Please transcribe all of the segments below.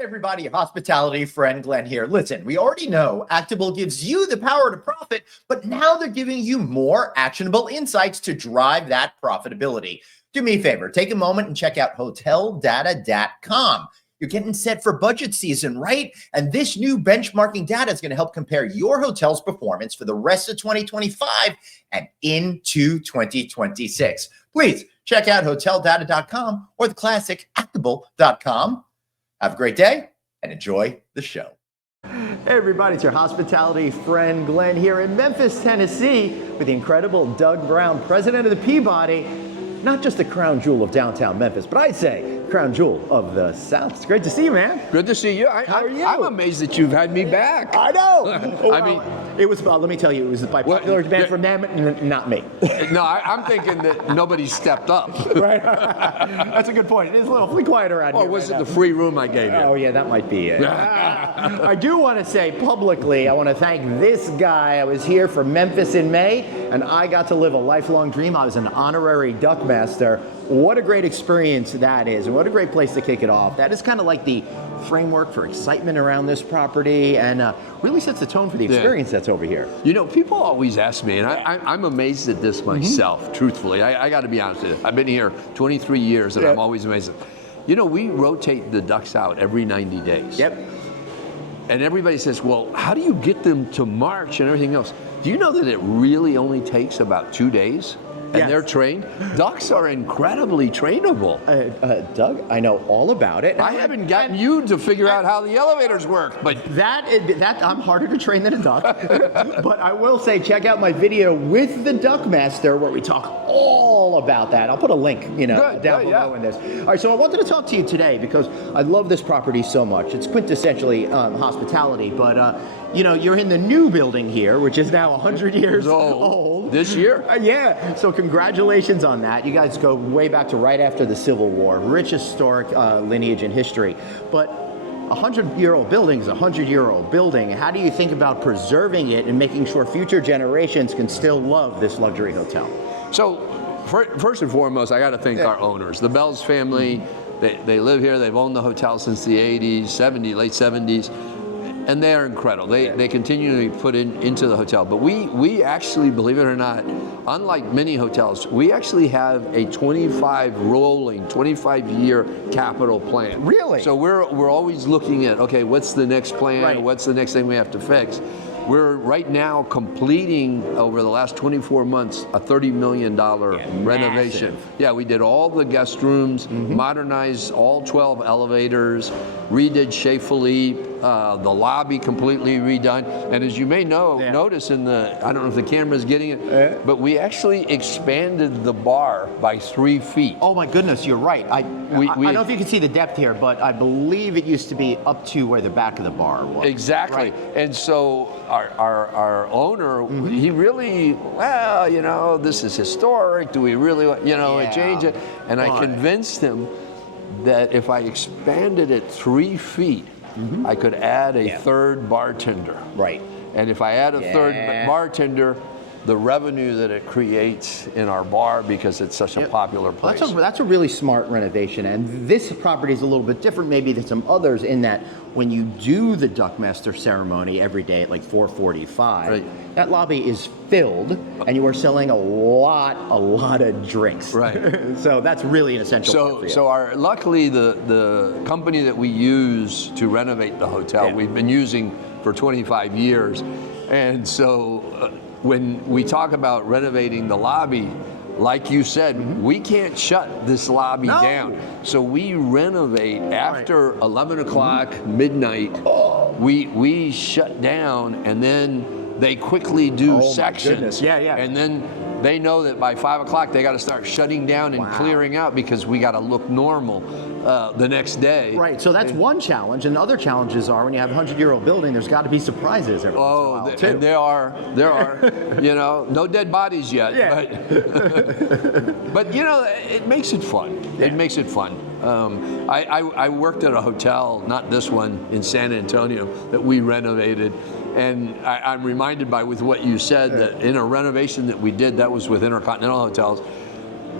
Hey everybody, hospitality friend Glenn here. Listen, we already know Actabl gives you the power to profit, but now they're giving you more actionable insights to drive that profitability. Do me a favor, take a moment and check out hoteldata.com. You're getting set for budget season, right? And this new benchmarking data is going to help compare your hotel's performance for the rest of 2025 and into 2026. Please check out hoteldata.com or the classic actabl.com. Have a great day and enjoy the show. Hey everybody, it's your hospitality friend Glenn here in Memphis, Tennessee with the incredible Doug Browne, president of the Peabody. Not just the crown jewel of downtown Memphis, but I'd say crown jewel of the South. It's great to see you, man. Good to see you. How are you? I'm amazed that you've had me back. I know. I mean, it was, let me tell you, it was by popular demand from them, not me. No, I'm thinking that nobody stepped up. Right. That's a good point. It is a little quiet around here. Or was right it the free room I gave you? Oh, yeah, that might be it. I do want to say publicly, I want to thank this guy. I was here for Memphis in May, and I got to live a lifelong dream. I was an honorary duck master. What a great experience that is, and what a great place to kick it off. That is kind of like the framework for excitement around this property, and really sets the tone for the experience that's over here. You know, people always ask me, and I'm amazed at this myself, truthfully. I got to be honest with you. I've been here 23 years, and I'm always amazed. You know, we rotate the ducks out every 90 days. Yep. And everybody says, well, how do you get them to March and everything else? Do you know that it really only takes about 2 days? And they're trained? Ducks are incredibly trainable. Doug, I know all about it. I haven't gotten you to figure out how the elevators work, but that I'm harder to train than a duck. But I will say, check out my video with the Duck Master where we talk all about that. I'll put a link, down below in this. All right, so I wanted to talk to you today because I love this property so much. It's quintessentially hospitality, but you're in the new building here, which is now 100 years old. This year? Yeah, so congratulations on that. You guys go way back to right after the Civil War, rich historic lineage and history. But a 100-year-old building is a 100-year-old building. How do you think about preserving it and making sure future generations can still love this luxury hotel? So, first and foremost, I got to thank our owners. The Bells family, they live here. They've owned the hotel since the 80s, 70s, late 70s. And they are incredible. They continue to put into the hotel. But we actually, believe it or not, unlike many hotels, we actually have a 25-year capital plan. Really? So we're always looking at, okay, what's the next plan? Right. What's the next thing we have to fix? We're right now completing, over the last 24 months, a $30 million renovation. Massive. Yeah, we did all the guest rooms, modernized all 12 elevators, redid Chez Philippe, the lobby completely redone. And as you may notice in the, I don't know if the camera's getting it, but we actually expanded the bar by 3 feet. Oh my goodness, you're right. I don't know if you can see the depth here, but I believe it used to be up to where the back of the bar was. Exactly. Right. And so our owner, he really, this is historic. Do we really, change it? And I convinced him that if I expanded it 3 feet, I could add a third bartender. Right. And if I add a third bartender, the revenue that it creates in our bar, because it's such a popular place. That's a really smart renovation, and this property is a little bit different maybe than some others in that when you do the Duckmaster ceremony every day at like 4:45, that lobby is filled, and you are selling a lot of drinks. Right. So that's really an essential part for you. So luckily the company that we use to renovate the hotel, we've been using for 25 years, and so when we talk about renovating the lobby, like you said, we can't shut this lobby down. So we renovate after 11 o'clock, midnight. We shut down, and then they quickly do sections. And then they know that by 5 o'clock they got to start shutting down and clearing out because we got to look normal the next day. Right, so that's one challenge, and other challenges are when you have a 100-year-old building, there's got to be surprises every once in a while, too. And there are, no dead bodies yet, but it makes it fun. It makes it fun. I worked at a hotel, not this one, in San Antonio, that we renovated. And I'm reminded with what you said, that in a renovation that we did, that was with Intercontinental Hotels,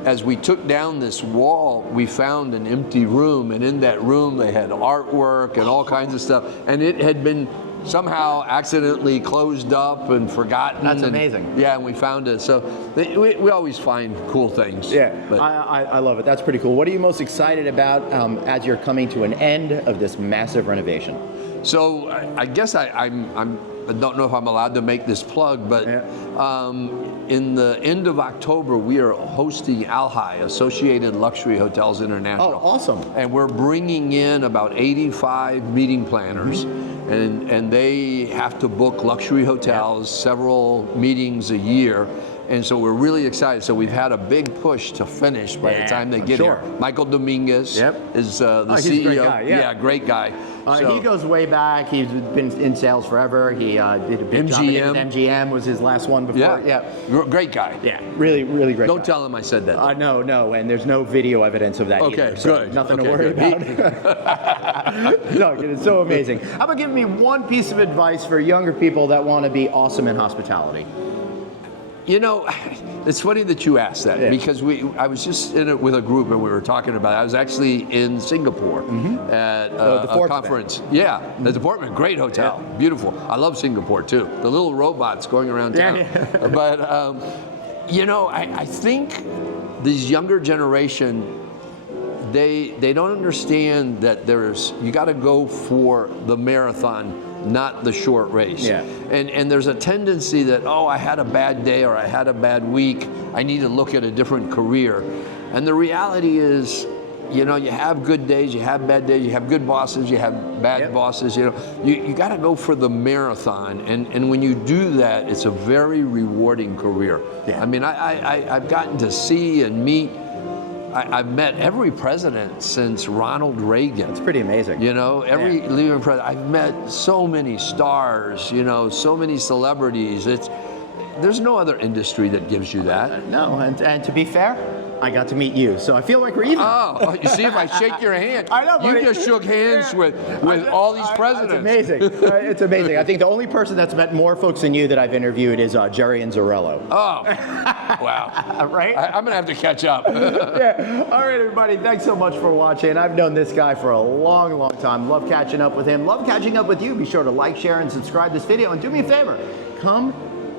as we took down this wall, we found an empty room, and in that room they had artwork and all kinds of stuff, and it had been somehow accidentally closed up and forgotten. That's amazing. Yeah, and we found it. So we always find cool things. Yeah, But, I love it. That's pretty cool. What are you most excited about as you're coming to an end of this massive renovation? so I guess I don't know if I'm allowed to make this plug, but in the end of October, we are hosting ALHI, Associated Luxury Hotels International. Oh, awesome. And we're bringing in about 85 meeting planners, and they have to book luxury hotels, several meetings a year. And so we're really excited. So we've had a big push to finish by the time they get here. Michael Dominguez is the CEO. He's a great guy, yeah, great guy. So, he goes way back. He's been in sales forever. He did a big job at MGM was his last one before. Great guy. Yeah, really, really great. Don't tell him I said that. No, and there's no video evidence of that either. So good. Nothing to worry about. Doug, it is so amazing. How about giving me one piece of advice for younger people that want to be awesome in hospitality? You know, it's funny that you asked that because I was just in it with a group and we were talking about it. I was actually in Singapore at a conference. Yeah, the Department, great hotel, beautiful. I love Singapore too. The little robots going around town. But you know, I think these younger generation, they don't understand that you got to go for the marathon, not the short race. Yeah. And there's a tendency that, oh, I had a bad day or I had a bad week, I need to look at a different career. And the reality is, you know, you have good days, you have bad days, you have good bosses, you have bad bosses, you know. You got to go for the marathon. And when you do that, it's a very rewarding career. Yeah. I mean, I've gotten to see and meet, I've met every president since Ronald Reagan. It's pretty amazing. You know, every leading president. I've met so many stars, you know, so many celebrities. There's no other industry that gives you that. No, and to be fair, I got to meet you, so I feel like we're even. Oh, you see, if I shake your hand, I know, you buddy. just shook hands with all these presidents. It's amazing. It's amazing. I think the only person that's met more folks than you that I've interviewed is Jerry and Zarello. Oh, wow. Right? I'm going to have to catch up. Yeah. All right, everybody. Thanks so much for watching. I've known this guy for a long, long time. Love catching up with him. Love catching up with you. Be sure to like, share, and subscribe this video. And do me a favor. Come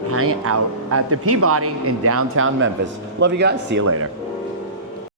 hang out at the Peabody in downtown Memphis. Love you guys. See you later.